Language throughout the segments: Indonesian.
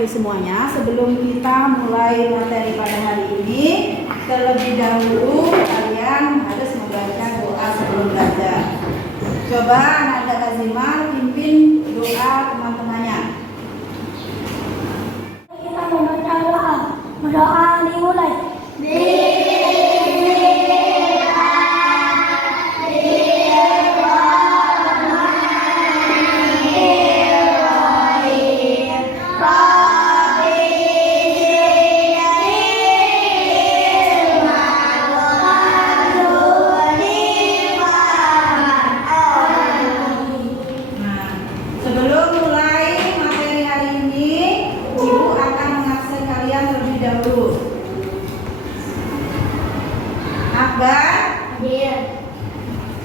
Ibu semuanya, sebelum kita mulai materi pada hari ini, terlebih dahulu kalian harus membaca doa sebelum belajar. Coba Nanda Kazima pimpin doa teman-temannya. Kita membaca doa. Berdoa dimulai.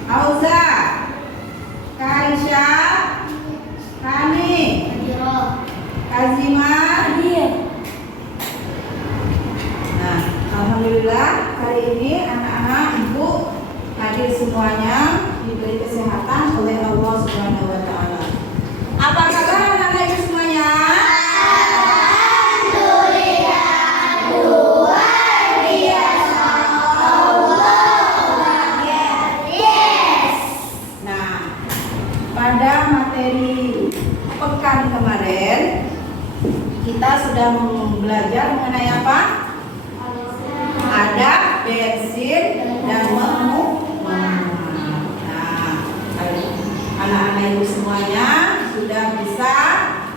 Auza, Kaisha, Kani, Kazima. Nah, alhamdulillah hari ini anak-anak ibu hadir semuanya, diberi kesehatan oleh Allah Subhanahu wa taala. Apa kabar anak-anak ibu semuanya? Pada materi pekan kemarin kita sudah belajar mengenai apa? Adab, bensin, dan menu. Nah, anak-anak ibu semuanya sudah bisa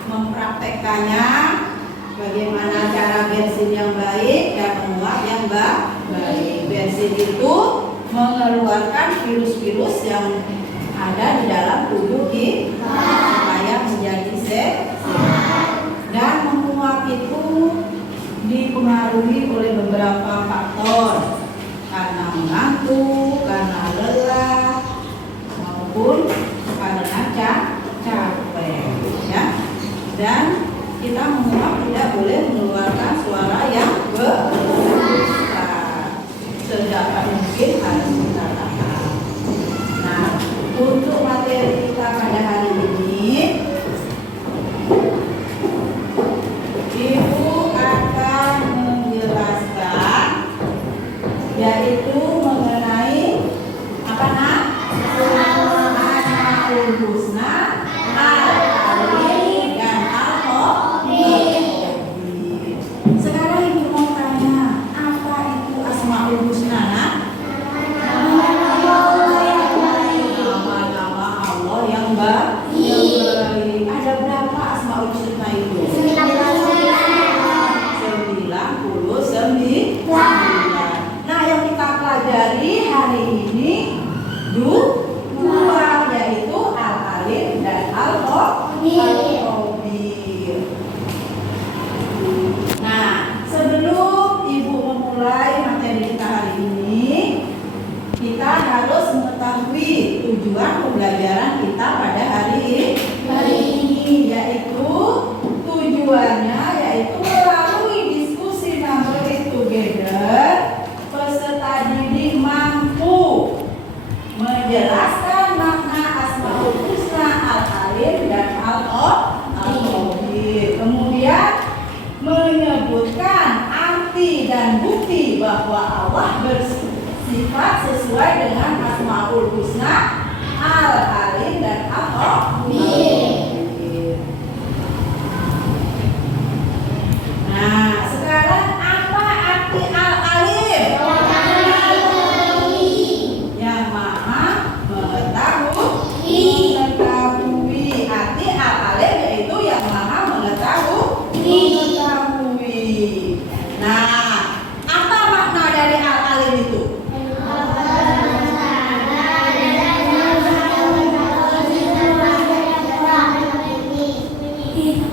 mempraktekkannya, bagaimana cara bensin yang baik dan menguap yang baik. Bensin itu mengeluarkan virus-virus yang ada di dalam tubuh kita supaya menjadi sehat. Dan menguap itu dipengaruhi oleh beberapa faktor, karena mengantuk, karena lelah, maupun karena capek, ya. Dan kita menguap tidak boleh mengeluarkan suara yang besar, sedapat mungkin harus kita tahan. Nah, untuk materi kita pada hari ini, Ibu akan menjelaskan yaitu mengenai apa nak? Asmaul Husna, Al-Alim, dan Al-Qadir. Sekarang Ibu mau tanya, apa itu Asmaul Husna nak? Ada berapa Asmaul Husna itu? 99. Nah, yang kita pelajari hari ini dua, yaitu Al-Alim dan Al-Qadir. Nah, sebelum Ibu memulai materi kita hari ini, kita harus mengetahui tujuan pembelajaran kita pada hari ini, yaitu tujuannya yaitu melalui diskusi knowledge together, peserta didik mampu menjelaskan makna Asmaul Husna, Al-Alim, dan Al-Qadir. Kemudian menyebutkan arti dan bukti bahwa Allah bersifat sesuai dengan Asmaul Husna, Al-Alim, dan Al-Qadir. Nah, sekarang apa arti Al-Alim? Yang maha mengetahui. Arti Al-Alim yaitu yang maha mengetahui. Nah, apa makna dari Al-Alim itu?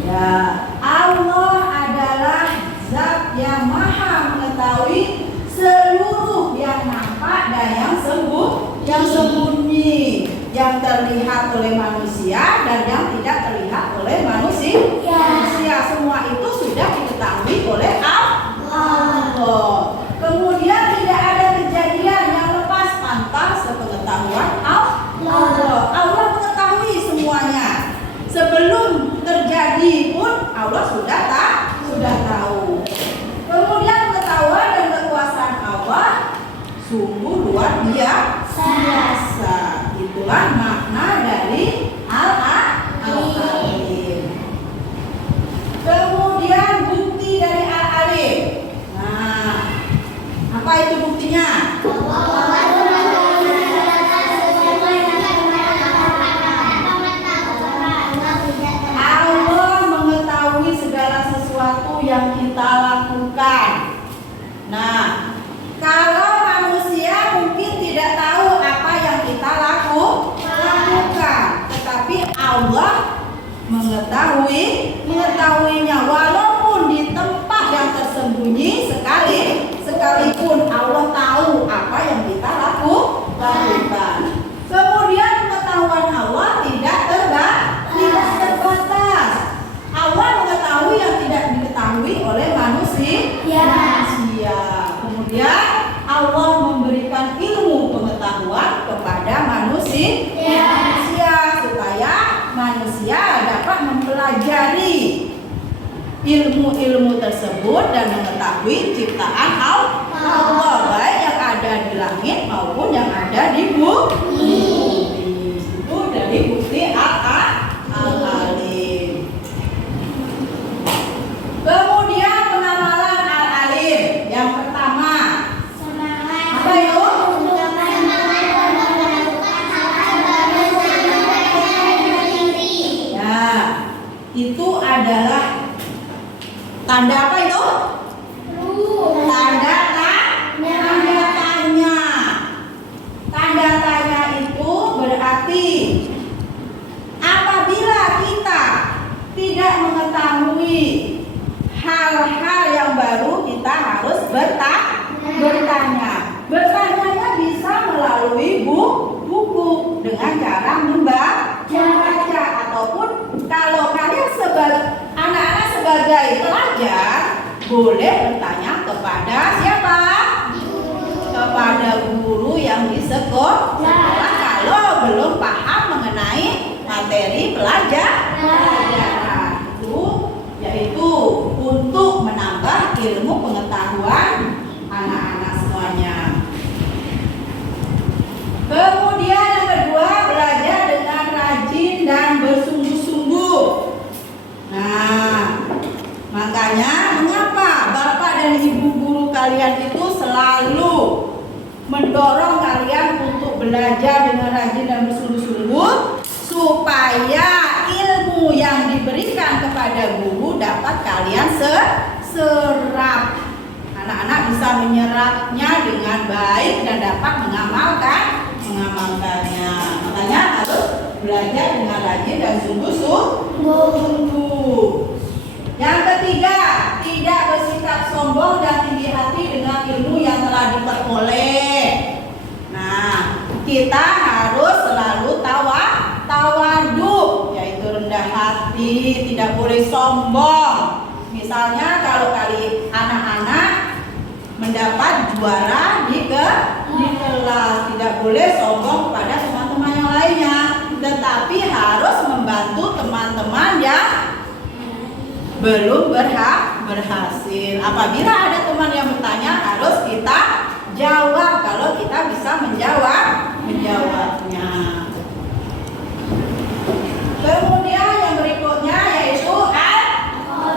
Ya, Allah adalah zat yang maha mengetahui seluruh yang nampak dan yang sembunyi, yang terlihat oleh manusia dan yang tidak terlihat oleh manusia. Semua itu sudah diketahui oleh Allah. Kemudian tidak ada kejadian yang lepas tanpa sepengetahuan Allah. Allah mengetahui semuanya. Sebelum terjadi pun Allah sudah tahu. luar biasa. Itulah makna dari Al-Alim. Kemudian bukti dari Al-Alim. Nah, apa itu buktinya? Allah mengetahui segala sesuatu yang kita lakukan. Nah, kalau manusia mungkin tidak tahu apa yang kita lakukan, tetapi Allah mengetahuinya walaupun di tempat yang tersembunyi sekalipun Allah tahu apa yang kita lakukan. Kemudian pengetahuan Allah tidak terbatas. Allah mengetahui yang tidak diketahui oleh manusia. Kemudian Allah memberikan ilmu pengetahuan kepada manusia supaya manusia dapat mempelajari ilmu-ilmu tersebut dan mengetahui ciptaan Allah, baik yang ada di langit maupun yang ada di bumi. Itu dari bukti Al-Alim. Kemudian penamalan Al-Alim yang pertama, apa itu? Ya, itu adalah tanda apa itu? Tanda tanya. Tanda tanya itu berarti apabila kita tidak mengetahui hal-hal yang baru, kita harus bertanya. Bertanyanya bisa melalui buku dengan cara membaca, ataupun kalau kalian anak-anak sebagai pelajar boleh bertanya kepada siapa? Kepada guru yang di sekolah kalau belum paham mengenai materi pelajaran itu, yaitu untuk menambah ilmu pengetahuan anak-anak semuanya. Kemudian yang kedua, belajar dengan rajin dan bersungguh-sungguh. Nah, makanya mengapa Bapak dan Ibu guru kalian itu selalu mendorong kalian untuk belajar dengan rajin dan bersungguh-sungguh, supaya ilmu yang diberikan kepada guru dapat kalian serap. Anak-anak bisa menyerapnya dengan baik dan dapat mengamalkannya. Makanya harus belajar dengan rajin dan sungguh-sungguh. Yang ketiga, tidak bersikap sombong dan tinggi hati dengan ilmu yang telah diperoleh. Nah, kita harus selalu tawadhu, yaitu rendah hati, tidak boleh sombong. Misalnya kalau anak-anak mendapat juara di kelas, tidak boleh sombong kepada teman-teman yang lainnya, tetapi harus membantu teman-teman yang belum berhasil. Apabila ada teman yang bertanya, harus kita jawab kalau kita bisa menjawabnya. Kemudian yang berikutnya yaitu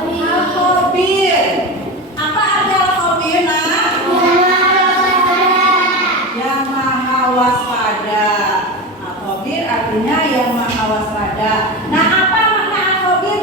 al-khabir. Apa arti al-khabir? Yang maha waspada. Al-khabir artinya yang maha waspada. Nah, apa makna al-khabir?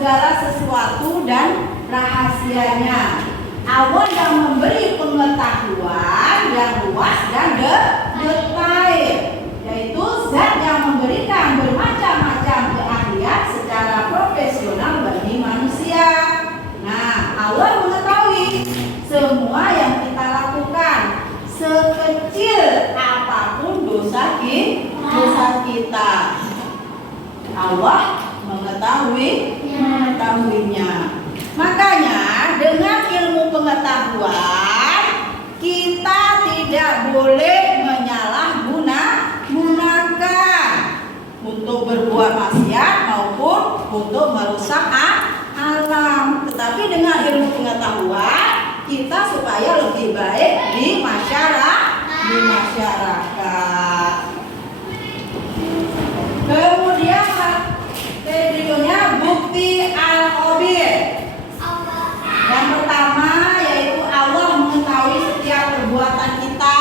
Segala sesuatu dan rahasianya. Allah yang memberi pengetahuan yang luas dan detail, yaitu zat yang memberikan bermacam-macam keahlian secara profesional bagi manusia. Nah, Allah mengetahui semua yang kita lakukan, sekecil apapun dosa kita. Allah mengetahuinya. Makanya dengan ilmu pengetahuan kita tidak tidak boleh menyalahgunakan untuk berbuat maksiat maupun untuk merusak alam. Tetapi dengan ilmu pengetahuan kita supaya lebih baik di masyarakat. Kemudian berikutnya bukti al-khabir. Yang pertama yaitu Allah mengetahui setiap perbuatan kita,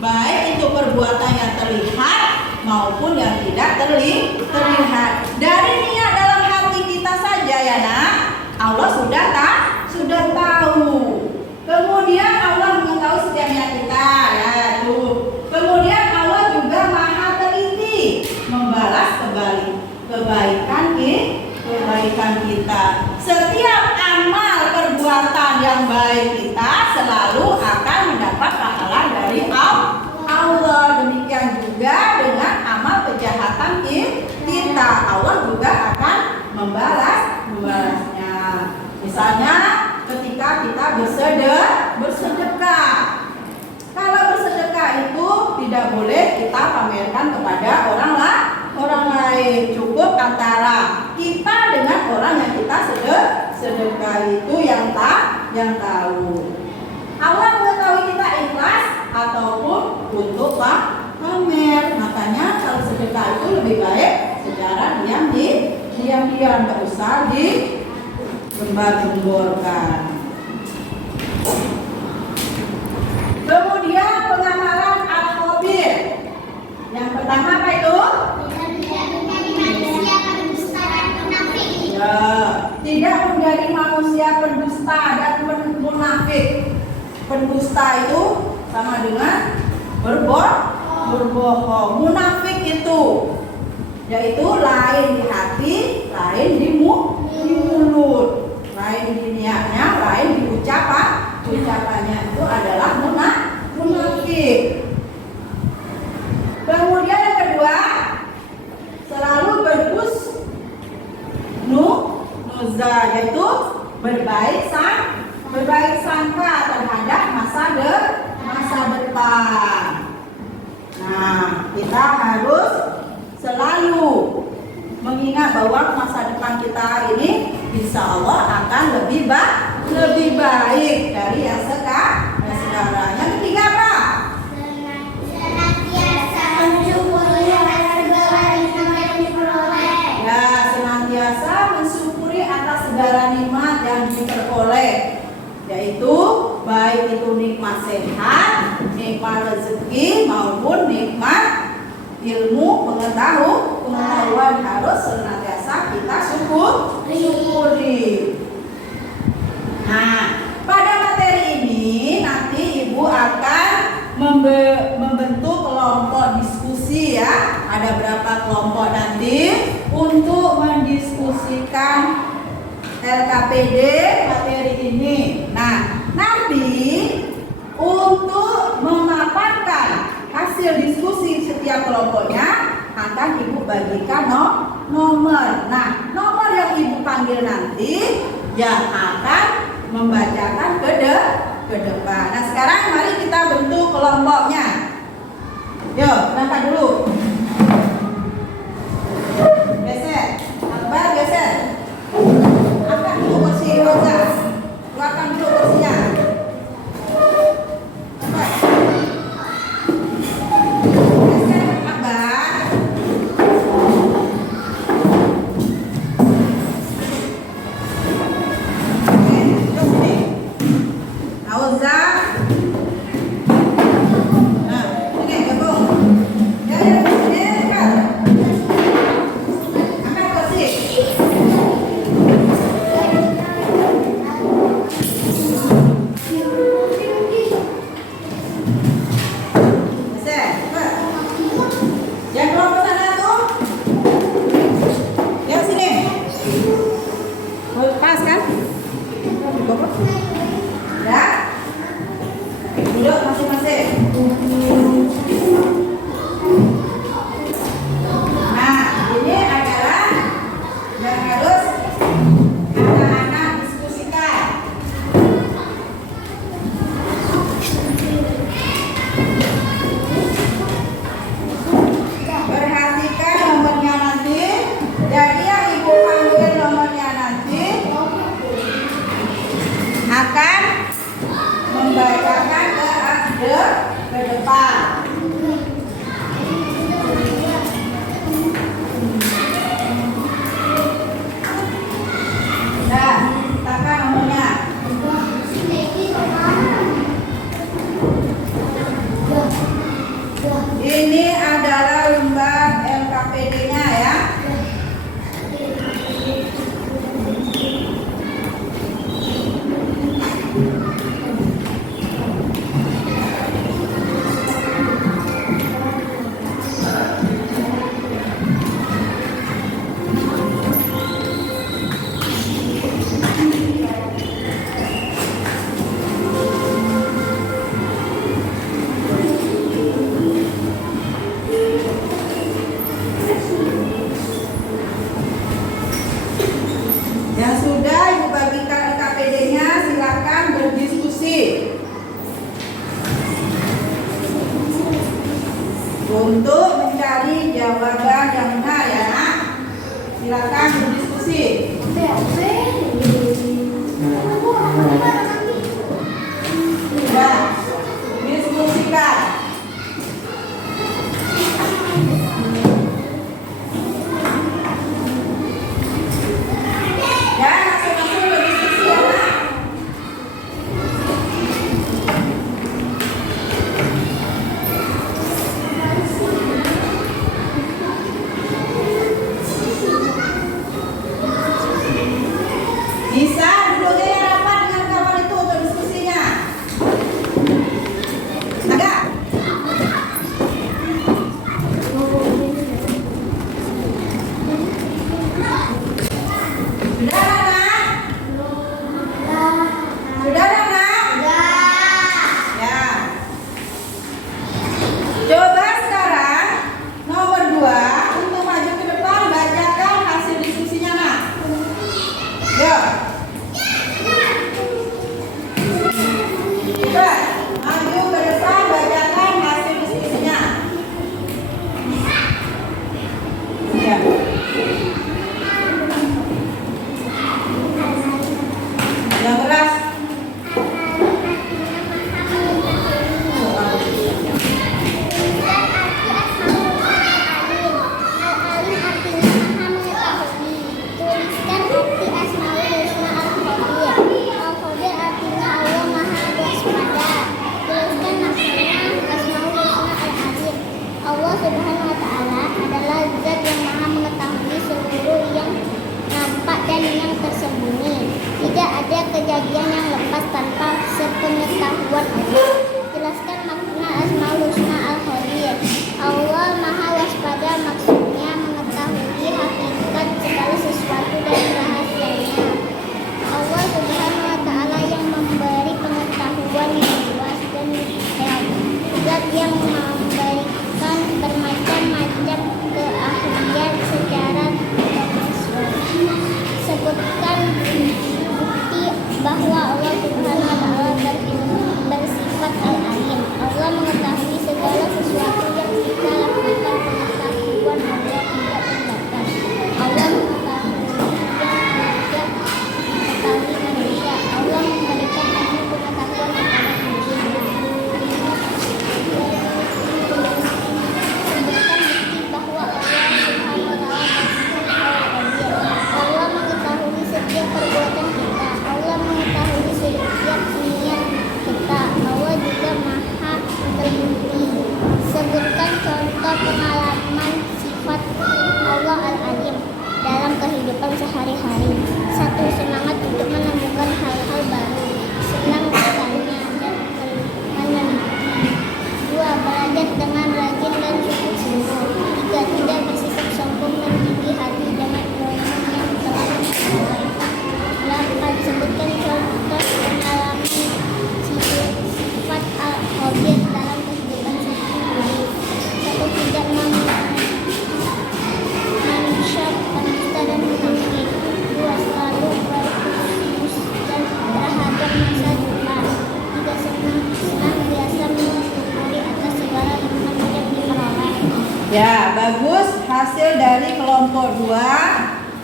baik itu perbuatan yang terlihat maupun yang tidak terlihat. Dari niat dalam hati kita saja ya nak, Allah sudah tahu. Kemudian Allah mengetahui setiap niat kita ya tuh. Kemudian Allah juga maha teliti membalas kebaikan kita. Setiap amal perbuatan yang baik kita selalu akan mendapat pahala dari Allah. Demikian juga dengan amal kejahatan kita, Allah juga akan membalasnya. Misalnya ketika kita bersedekah. Kalau bersedekah itu tidak boleh kita pamerkan kepada orang lain. Cukup antara kita dengan orang yang kita sedekah itu yang tahu. Allah mengetahui kita ikhlas ataupun untuk pamer. Makanya kalau sedekah itu lebih baik secara diam-diam, tidak usah digembar-gemborkan. Kemudian pengamalan al-khabir. Yang pertama apa itu? Tidak menjadi manusia pendusta dan munafik. Pendusta itu sama dengan berbohong. Munafik itu yaitu lain di hati, lain di mulut, lain di niatnya, lain di ucapannya. Itu adalah munafik. Kemudian yang kedua, selalu berhusnudzon, yaitu berbaik sangka terhadap masa depan. Nah, kita harus selalu mengingat bahwa masa depan kita ini insya Allah akan lebih baik dari yang sekarang. Yang ketiga apa? Senantiasa mensyukuri atas segala nikmat yang diperoleh, yaitu baik itu nikmat sehat, nikmat rezeki maupun nikmat ilmu pengetahuan harus senantiasa kita syukuri. Nah, pada materi ini nanti Ibu akan membentuk kelompok diskusi ya. Ada berapa kelompok nanti untuk mendiskusikan LKPD materi ini. Nah, nanti untuk memaparkan hasil diskusi setiap kelompoknya akan Ibu bagikan nomor. Nah, nomor yang Ibu panggil nanti yang akan membacakan ke depan. Nah, sekarang mari kita bentuk kelompoknya. Yuk, berangkat dulu. Geser, Akbar geser. Angkat dulu kursi roda. Keluarkan dulu kursinya. Nah, ini gabung. Ya. Silakan berdiskusi. Ya, diskusikan. Ya, masing-masing berdiskusi ya, Nak. Bisa duduknya yang rapat dengan kawan itu untuk diskusinya. Ada? Sudah, Nak? Sudah, Nak? Ya. Coba sekarang nomor 2 untuk maju ke depan bacakan hasil diskusinya, Nak. Yuk. Coba maju ke depan bacakan hasil diskusinya. Ya. Yang keras. Allah Subhanahu wa Ta'ala adalah zat yang maha mengetahui seluruh yang nampak dan yang tersembunyi. Tidak ada kejadian yang lepas tanpa sepengetahuan Allah. Jelaskan makna Asmaul Husna Al-Qadir. Allah maha waspada, maksudnya mengetahui hakikat segala sesuatu dan rahasianya. Allah Subhanahu wa Ta'ala yang memberi pengetahuan yang luas dan detail. Zat yang memberikan bermacam-macam keahlian secara transversal. Sebutkan bukti bahwa Allah Subhanahu wa Ta'ala bersifat al-alim. Allah mengetahui segala sesuatu yang kita lakukan. Pengetahuan Allah tidak terbatas. Allah mengetahui yang mengetahui manusia. Allah memberikan ilmu pengetahuan kepada manusia. Sebutkan bukti bahwa Allah Subhanahu wa Ta'ala bersifat al-qadir. Allah mengetahui setiap perbuatan kita. Allah mengetahui setiap niat kita. Allah juga maha terbukti. Sebutkan contoh pengalaman sifat Allah al-alim dalam kehidupan sehari-hari. 1. Semangat untuk menemukan hal-hal baru. Senang bertanya dan meneliti. 2. Belajar dengan rajin dan sungguh-sungguh. 3. Tidak bersikap sombong dan tinggi hati dengan ilmu yang telah diperoleh. 8. Sebutkan contoh pengalaman sifat al-qadir dalam kehidupan sehari-hari. 1. Tidak manusia penista dan munafik. 2. Selalu berfokus dan terhadap masa depan. 3. Senantiasa mensyukuri atas segala nikmat yang diperoleh. Ya, bagus hasil dari kelompok 2.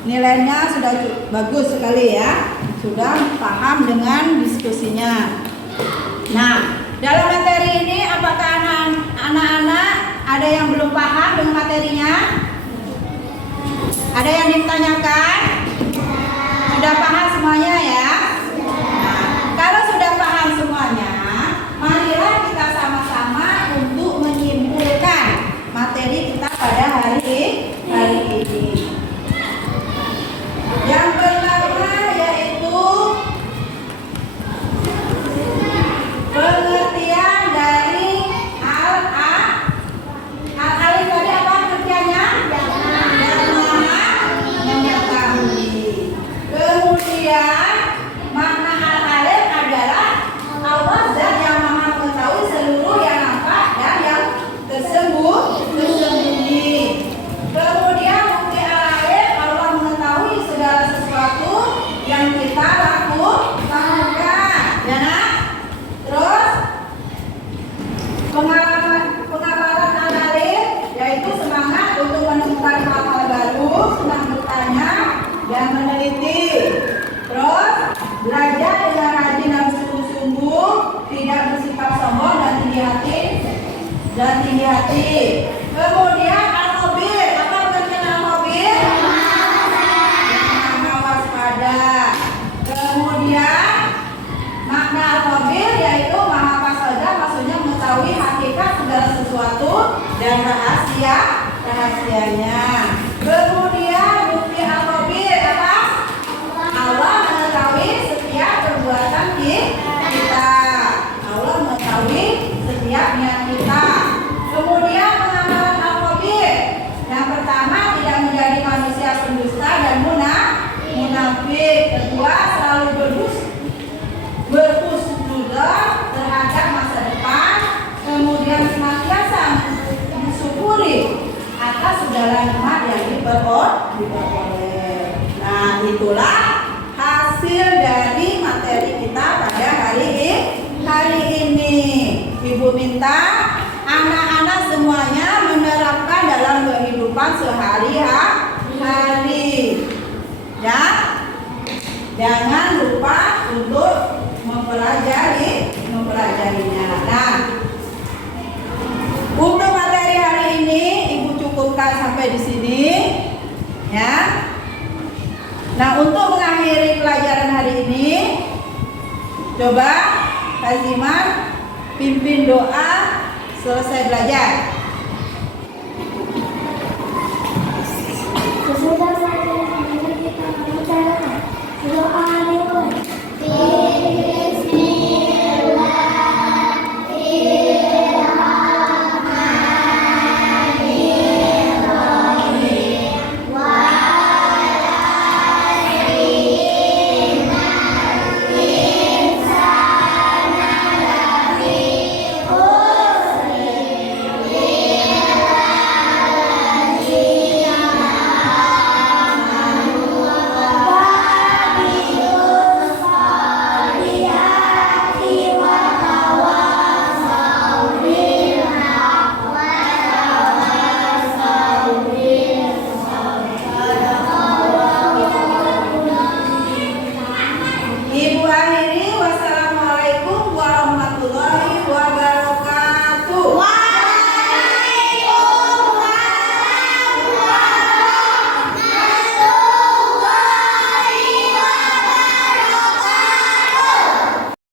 Nilainya sudah bagus sekali ya. Sudah paham dengan diskusinya. Nah, dalam materi ini apakah anak-anak ada yang belum paham dengan materinya? Ada yang ditanyakan? Sudah paham semuanya ya? Nah, kalau sudah paham semuanya, marilah kita sama-sama untuk menyimpulkan materi kita pada hari ini. Yang pertama yaitu pengertian dari al-alim tadi apa pengertiannya? Yang maha tadi. Kemudian al-khabir, apa pengertian al-khabir? Maha waspada. Kemudian makna al-khabir yaitu maha waspada, maksudnya mengetahui hakikat segala sesuatu dan rahasianya. Kemudian bukti al-khabir apa? Allah mengetahui setiap perbuatan kita. Allah mengetahui setiap niat kita. Kemudian pengamalan al-khabir. Yang pertama, tidak menjadi manusia pendusta dan munafik. Kedua, selalu berhusnudzon terhadap masa depan. Kemudian senantiasa mensyukuri atas segala nikmat yang diperoleh. Nah, itulah hasil dari materi kita pada hari ini. Ibu minta anak-anak semuanya menerapkan dalam kehidupan sehari-hari. Ya, jangan lupa untuk mempelajarinya. Nah, untuk materi hari ini Ibu cukupkan sampai di sini. Ya. Nah, untuk mengakhiri pelajaran hari ini, coba Kak Ziman pimpin doa selesai belajar.